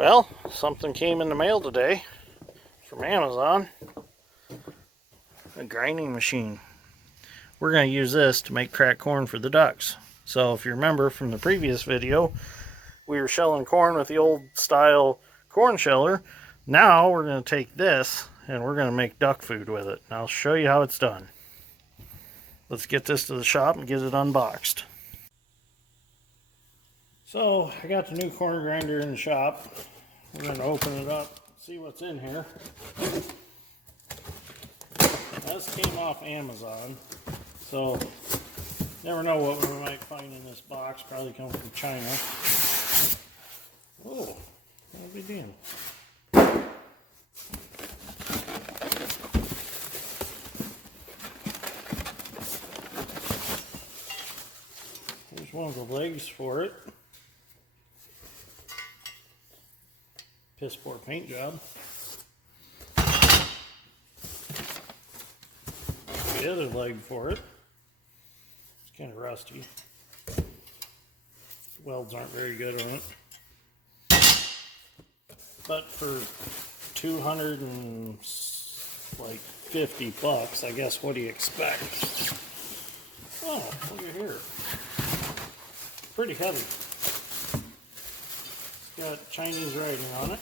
Well, something came in the mail today from Amazon. A grinding machine. We're going to use this to make cracked corn for the ducks. So if you remember from the previous video, we were shelling corn with the old style corn sheller. Now we're going to take this and we're going to make duck food with it. And I'll show you how it's done. Let's get this to the shop and get it unboxed. So I got the new corn grinder in the shop. We're going to open it up, see what's in here. This came off Amazon, so never know what we might find in this box. Probably come from China. Oh, that'll be damned. Here's one of the legs for it. Piss poor paint job. The other leg for it. It's kind of rusty. Welds aren't very good on it. But for $250, I guess, what do you expect? Oh, look at here. Pretty heavy. It's got Chinese writing on it.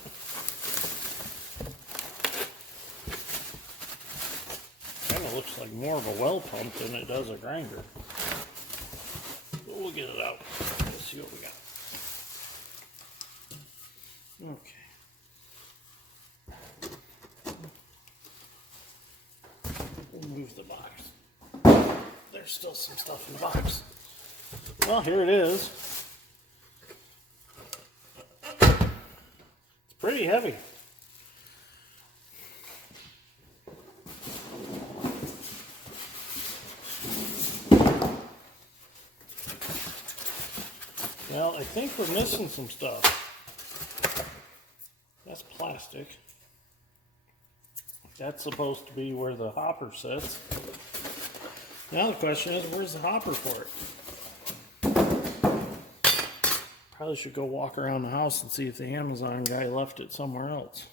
Kind of looks like more of a well pump than it does a grinder. But we'll get it out. Let's see what we got. Okay. We'll move the box. There's still some stuff in the box. Well, here it is. It's pretty heavy. Well, I think we're missing some stuff. That's plastic. That's supposed to be where the hopper sits. Now the question is, where's the hopper for it? Probably should go walk around the house and see if the Amazon guy left it somewhere else.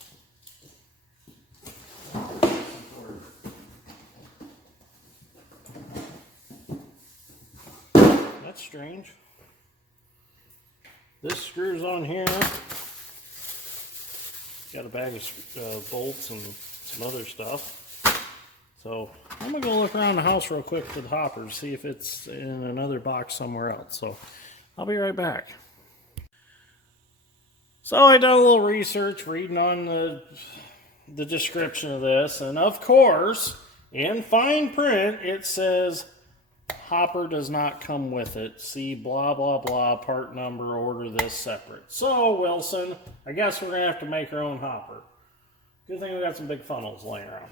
That's strange. This screws on here. Got a bag of bolts and some other stuff. So I'm gonna go look around the house real quick for the hoppers, see if it's in another box somewhere else. So I'll be right back. So I done a little research reading on the description of this, and of course, in fine print, it says hopper does not come with it. See blah blah blah, part number, order this separate. So Wilson, I guess we're gonna have to make our own hopper. Good thing we got some big funnels laying around.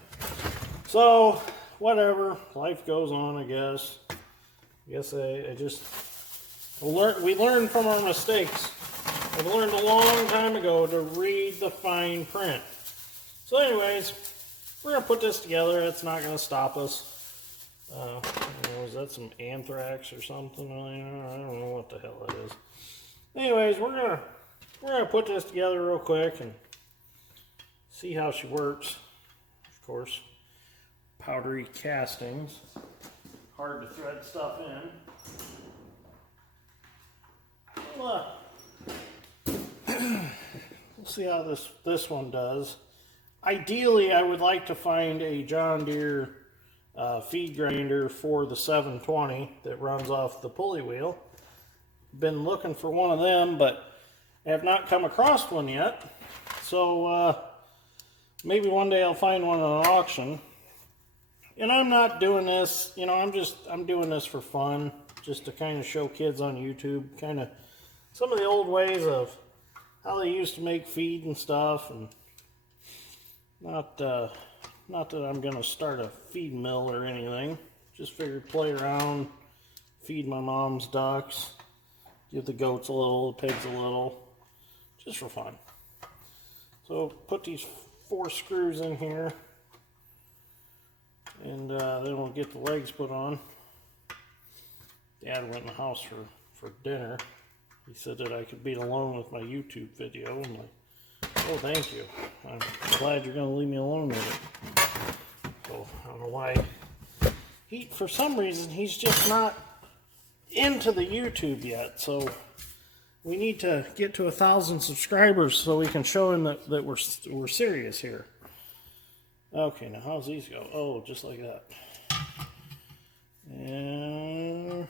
So whatever, life goes on, I guess. We learn from our mistakes. I've learned a long time ago to read the fine print. So anyways, we're going to put this together. It's not going to stop us. Is that some anthrax or something? I don't know what the hell it is. Anyways, we're gonna put this together real quick and see how she works. Of course, powdery castings. Hard to thread stuff in. We'll see how this one does. Ideally, I would like to find a John Deere feed grinder for the 720 that runs off the pulley wheel. Been looking for one of them, but I have not come across one yet. So maybe one day I'll find one at an auction. And I'm not doing this, I'm doing this for fun, just to kind of show kids on YouTube kind of some of the old ways of how they used to make feed and stuff, and not that I'm gonna start a feed mill or anything. Just figured play around, feed my mom's ducks, give the goats a little, the pigs a little, just for fun. So put these 4 screws in here, and then we'll get the legs put on. Dad went in the house for dinner. He said that I could be alone with my YouTube video and my Oh, thank you. I'm glad you're going to leave me alone with it. So, I don't know why. For some reason, he's just not into the YouTube yet. So, we need to get to 1,000 subscribers so we can show him that we're serious here. Okay, now how's these go? Oh, just like that. And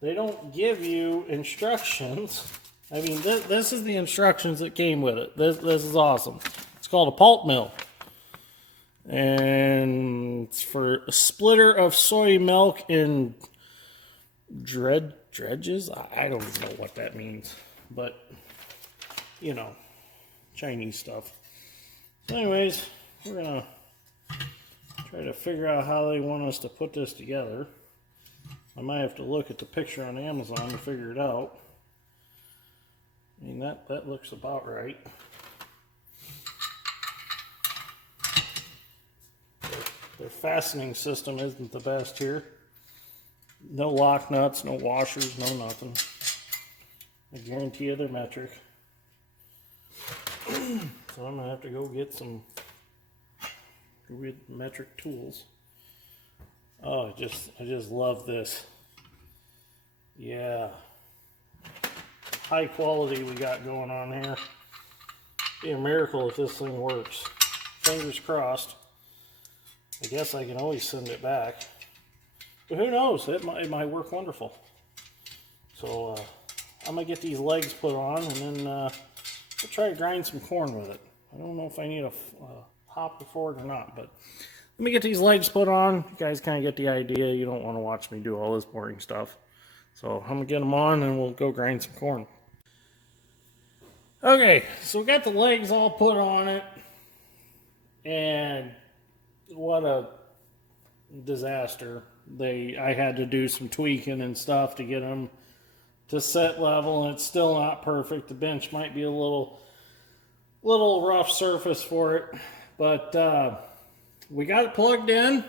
they don't give you instructions. I mean, this is the instructions that came with it. This is awesome. It's called a pulp mill. And it's for a splitter of soy milk in dredges? I don't even know what that means. But, you know, Chinese stuff. So anyways, we're going to try to figure out how they want us to put this together. I might have to look at the picture on Amazon to figure it out. I mean, that looks about right. Their fastening system isn't the best here. No lock nuts, no washers, no nothing. I guarantee you they're metric. So I'm gonna have to go get metric tools. Oh, I just love this. Yeah. High quality we got going on here. Be a miracle if this thing works. Fingers crossed. I guess I can always send it back. But who knows? It might work wonderful. So I'm going to get these legs put on and then we'll try to grind some corn with it. I don't know if I need a hopper for it or not, but let me get these legs put on. You guys kind of get the idea. You don't want to watch me do all this boring stuff. So I'm going to get them on and we'll go grind some corn. Okay, so we got the legs all put on it. And what a disaster. I had to do some tweaking and stuff to get them to set level, and it's still not perfect. The bench might be a little rough surface for it, but we got it plugged in.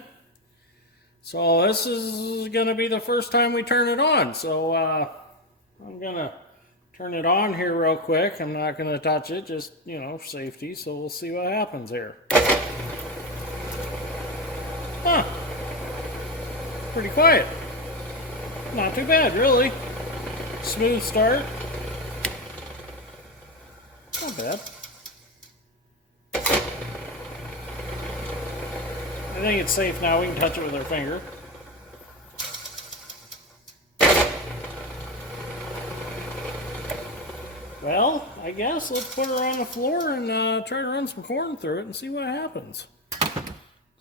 So this is going to be the first time we turn it on. So I'm going to turn it on here real quick. I'm not going to touch it, just, you know, safety. So we'll see what happens here. Huh. Pretty quiet. Not too bad, really. Smooth start. Not bad. I think it's safe now. We can touch it with our finger. Well, I guess let's put her on the floor and try to run some corn through it and see what happens.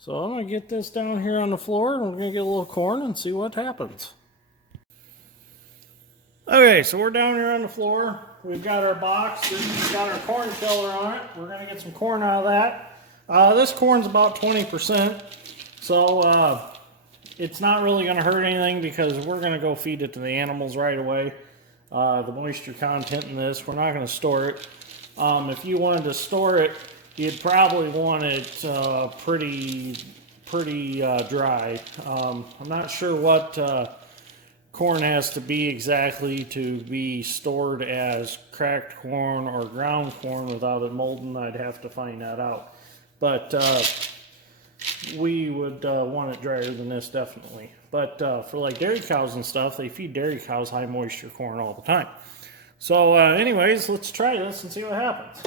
So I'm going to get this down here on the floor and we're going to get a little corn and see what happens. Okay, so we're down here on the floor. We've got our box. We've got our corn tiller on it. We're going to get some corn out of that. This corn's about 20%, so it's not really going to hurt anything because we're going to go feed it to the animals right away. The moisture content in this, we're not going to store it. If you wanted to store it, you'd probably want it pretty dry. I'm not sure what corn has to be exactly to be stored as cracked corn or ground corn without it molding. I'd have to find that out. But we would want it drier than this, definitely. But for like dairy cows and stuff, they feed dairy cows high moisture corn all the time. So anyways, let's try this and see what happens.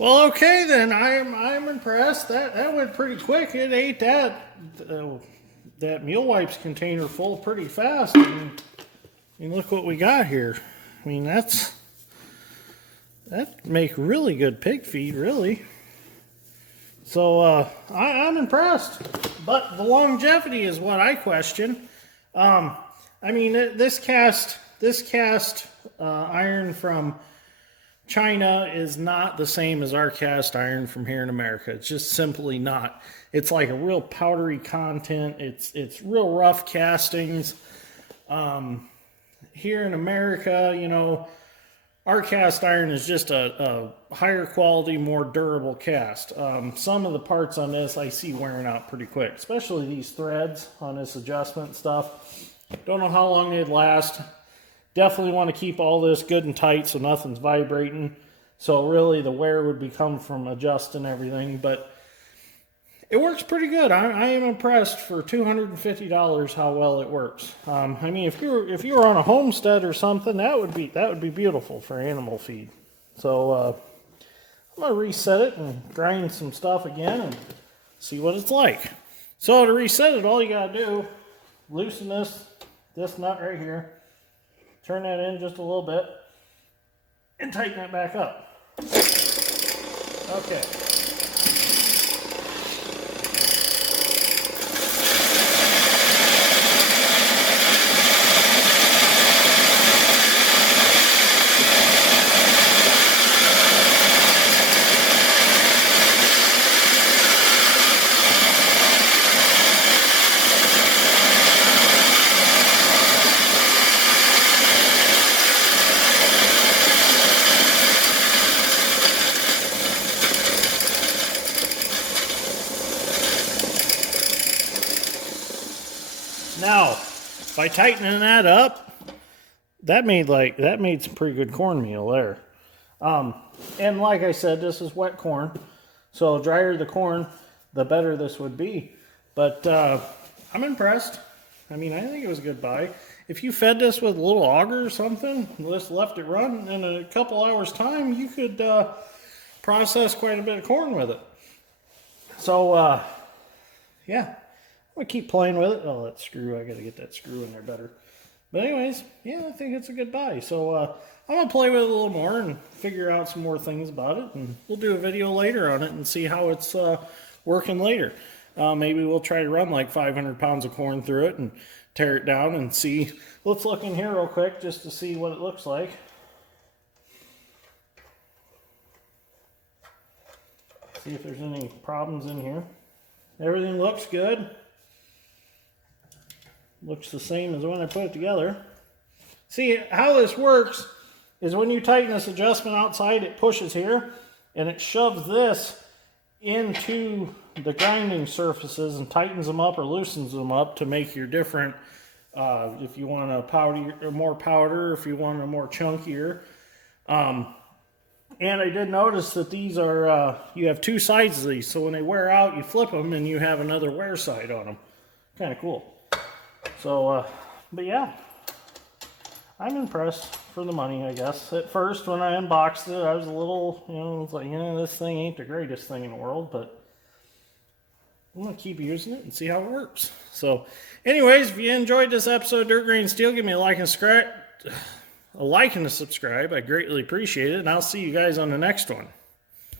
Well, okay then. I'm impressed impressed. That went pretty quick. It ate that Meal Wipes container full pretty fast. I mean, look what we got here. I mean, that make really good pig feed, really. So I'm impressed, but the longevity is what I question. I mean, this cast iron from China is not the same as our cast iron from here in America. It's just simply not. It's like a real powdery content. It's real rough castings. Here in America, you know, our cast iron is just a higher quality, more durable cast. Some of the parts on this I see wearing out pretty quick, especially these threads on this adjustment stuff. Don't know how long they'd last. Definitely want to keep all this good and tight so nothing's vibrating. So really the wear would become from adjusting everything, but it works pretty good. I am impressed for $250 how well it works. I mean, if you were on a homestead or something, that would be beautiful for animal feed. So I'm gonna reset it and grind some stuff again and see what it's like. So to reset it, all you gotta do, loosen this nut right here, turn that in just a little bit, and tighten it back up. Okay. Now, by tightening that up, that made some pretty good cornmeal there. And like I said, this is wet corn, so the drier the corn, the better this would be. But I'm impressed. I mean, I think it was a good buy. If you fed this with a little auger or something, just left it run, in a couple hours time, you could process quite a bit of corn with it. So, yeah. I'm gonna keep playing with it. Oh, that screw, I gotta get that screw in there better. But anyways, yeah, I think it's a good buy. So I'm gonna play with it a little more and figure out some more things about it, and we'll do a video later on it and see how it's working later. Maybe we'll try to run like 500 pounds of corn through it and tear it down and see. Let's look in here real quick just to see what it looks like. See if there's any problems in here. Everything looks good. Looks the same as when I put it together. See, how this works is when you tighten this adjustment outside, it pushes here, and it shoves this into the grinding surfaces and tightens them up or loosens them up to make your different, if you want a powder, or more powder, if you want a more chunkier. And I did notice that these are, you have two sides of these, so when they wear out, you flip them and you have another wear side on them. Kind of cool. So, but yeah, I'm impressed for the money, I guess. At first, when I unboxed it, I was a little, I was like, this thing ain't the greatest thing in the world, but I'm going to keep using it and see how it works. So, anyways, if you enjoyed this episode of Dirt Grain Steel, give me a like and subscribe. A like and a subscribe. I greatly appreciate it, and I'll see you guys on the next one.